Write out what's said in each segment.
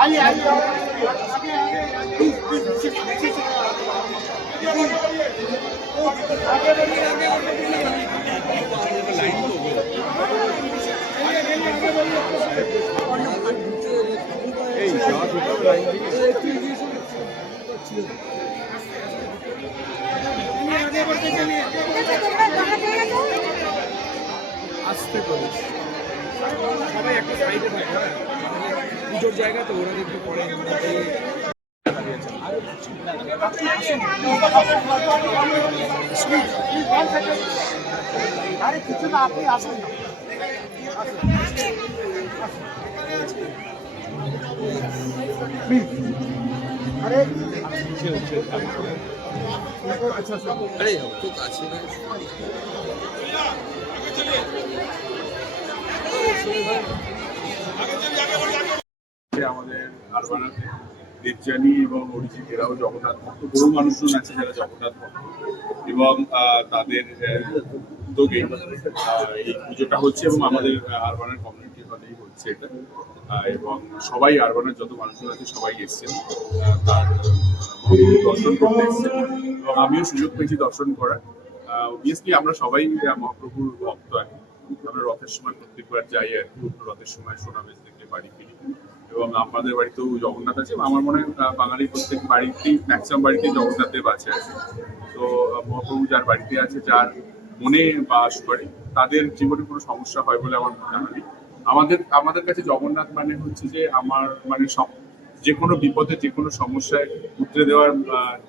आइए आइए आगे बढ़ते चलिए आस्ते করে সবাই একটা সাইডে থাকে পুজোর জায়গা তো ওরা একটু পরে আরে কিছু না আপনি আসুন না अरे अच्छा अरे तो अच्छी আমাদের আরবানাতে দেবযানী এবং অরিজিৎ এরাও জগন্নাথ ভক্ত বহু মানুষজন আছে যারা জগন্নাথ ভক্ত এবং তাদের উদ্যোগে এই পুজোটা হচ্ছে এবং আমাদের আরবানের কমিউনিটি হলেই হচ্ছে এটা এবং সবাই আরবানের যত মানুষজন আছে সবাই এসছেন তার দর্শন করতে এসছেন এবং আমিও সুযোগ পেয়েছি দর্শন করার। অবভিয়াসলি আমরা সবাই মহাপ্রভুর ভক্ত আর আমরা রথের সময় প্রত্যেকবার যাই আর কি রথের সময় সোনাবেশ দেখে বাড়ি ফিরি এবং আমাদের বাড়িতেও জগন্নাথ আছে আমার মনে হয় বাঙালি প্রত্যেক বাড়িতেই ম্যাক্সিমাম বাড়িতেই জগন্নাথ দেব আছে তো মহাপ্রভু যার বাড়িতে আছে যার মনে বাস করে তাদের জীবনে কোনো সমস্যা হয় বলে আমার মনে হয় আমাদের কাছে জগন্নাথ মানে হচ্ছে যে আমার মানে সব যে কোনো বিপদে যে কোনো সমস্যায় উতরে দেওয়ার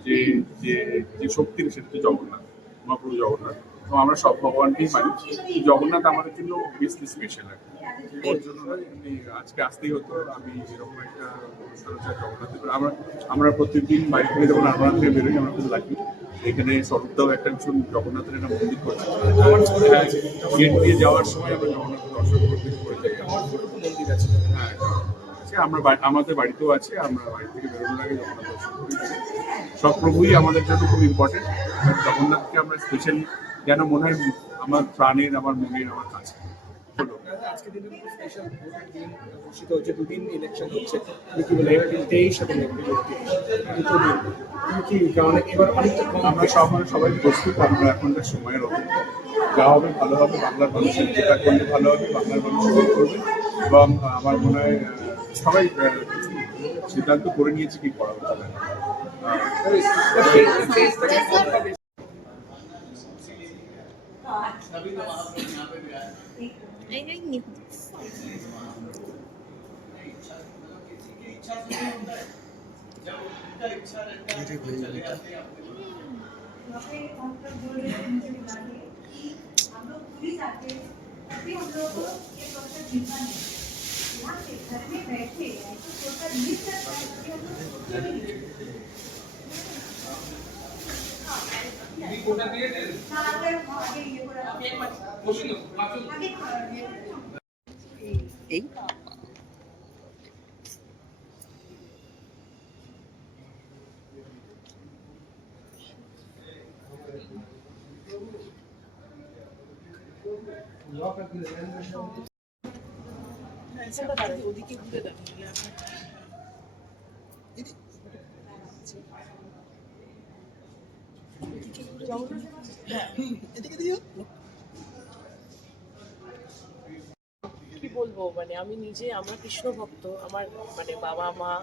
যে যে যে শক্তি সেটা হচ্ছে জগন্নাথ মহাপ্রভু জগন্নাথ তো আমরা সব ভগবানকেই মানি জগন্নাথ আমাদের জন্য বেশি স্পেশাল আর ওর জন্য আজকে আসতেই হতো আমি এরকম একটা অনুষ্ঠান হচ্ছে জগন্নাথ আমরা প্রত্যেকদিন বাইরে থেকে যখন আরবান থেকে বেরোই আমরা খুব লাকি এখানে স্বরূপদাও একটা ভীষণ জগন্নাথের একটা মন্দির করছে গেট দিয়ে যাওয়ার সময় আমরা জগন্নাথ দর্শন করতে যাই মন্দির আছে হ্যাঁ আমরা আমাদের বাড়িতেও আছে আমরা বাড়ি থেকে বেরোনোর আগে জগন্নাথ দর্শন করি সব প্রভুই আমাদের জন্য খুব ইম্পর্টেন্ট জগন্নাথকে আমরা স্পেশালি যেন মনে হয় আমার প্রাণের আমার মনের আমার কাছে আজকে দিনে খুব স্পেশাল দিন ঘোষিত হচ্ছে দুদিন ইলেকশন হচ্ছে কি বলে এপ্রিল 23 এবং এপ্রিল 29 কি কারণ এবার অনেকটা আমরা সবাই প্রস্তুত আমরা এখনকার সময়ের অভাব যা হবে ভালো হবে বাংলার মানুষের যেটা করলে ভালো হবে বাংলার মানুষ করবে এবং আমার মনে হয় সবাই সিদ্ধান্ত করে নিয়েছে কি করা হচ্ছে এই ওদিকে ঘুরে দাঁড়িয়ে কি বলবো মানে আমি নিজে আমরা কৃষ্ণ ভক্ত আমার মানে বাবা মা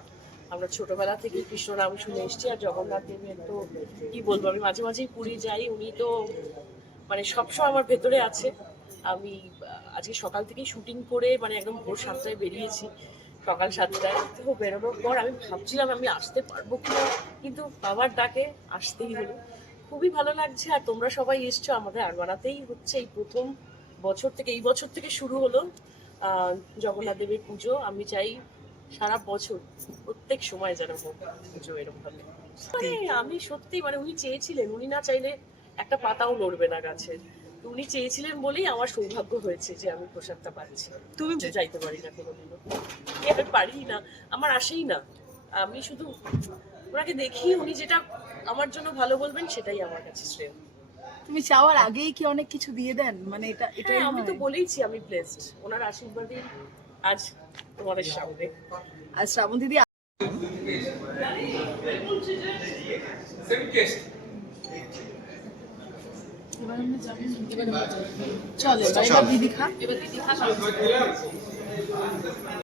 আমরা ছোটবেলা থেকে কৃষ্ণ নাম শুনে এসেছি আর জগন্নাথ দেবের তো কি বলবো আমি মাঝে মাঝেই পুরী যাই উনি তো মানে সবসময় আমার ভেতরে আছে আমি আজকে সকাল থেকেই শুটিং করে মানে একদম ভোর 7টায় বেরিয়েছি সকাল 7টায় তো বেরোনোর পর আমি ভাবছিলাম আমি আসতে পারবো কিনা কিন্তু বাবার ডাকে আসতেই হলো খুবই ভালো লাগছে আর তোমরা সবাই এসছো আমাদের আরবানাতেই হচ্ছে এই প্রথম এই বছর থেকে শুরু হলো জগন্নাথ দেবের পুজো আমি চাই সারা বছর প্রত্যেক সময় যেন হোক পুজো এরকম ভাবে আমি সত্যি মানে উনি চেয়েছিলেন উনি না চাইলে একটা পাতাও নড়বে না গাছের উনি চেয়েছিলেন বলেই আমার সৌভাগ্য হয়েছে যে আমি প্রসাদটা পাচ্ছি। তুমি যাইতে পারি না কোনোদিনও, আমি পারি না, আমার আসেই না। আমি শুধু ওনাকে দেখি, উনি যেটা আমার জন্য ভালো বলবেন সেটাই আমার কাছে শ্রেয়। তুমি চাওয়ার আগেই কি অনেক কিছু দিয়ে দেন, মানে এটাই হ্যাঁ, আমি তো হয়? বলেইছি আমি ব্লেসড, ওনার আশীর্বাদই আজ তোমাদের সামনে। আর শ্রাবণ দিদি চলো এবার দিদি খা। এবার দিদি খান।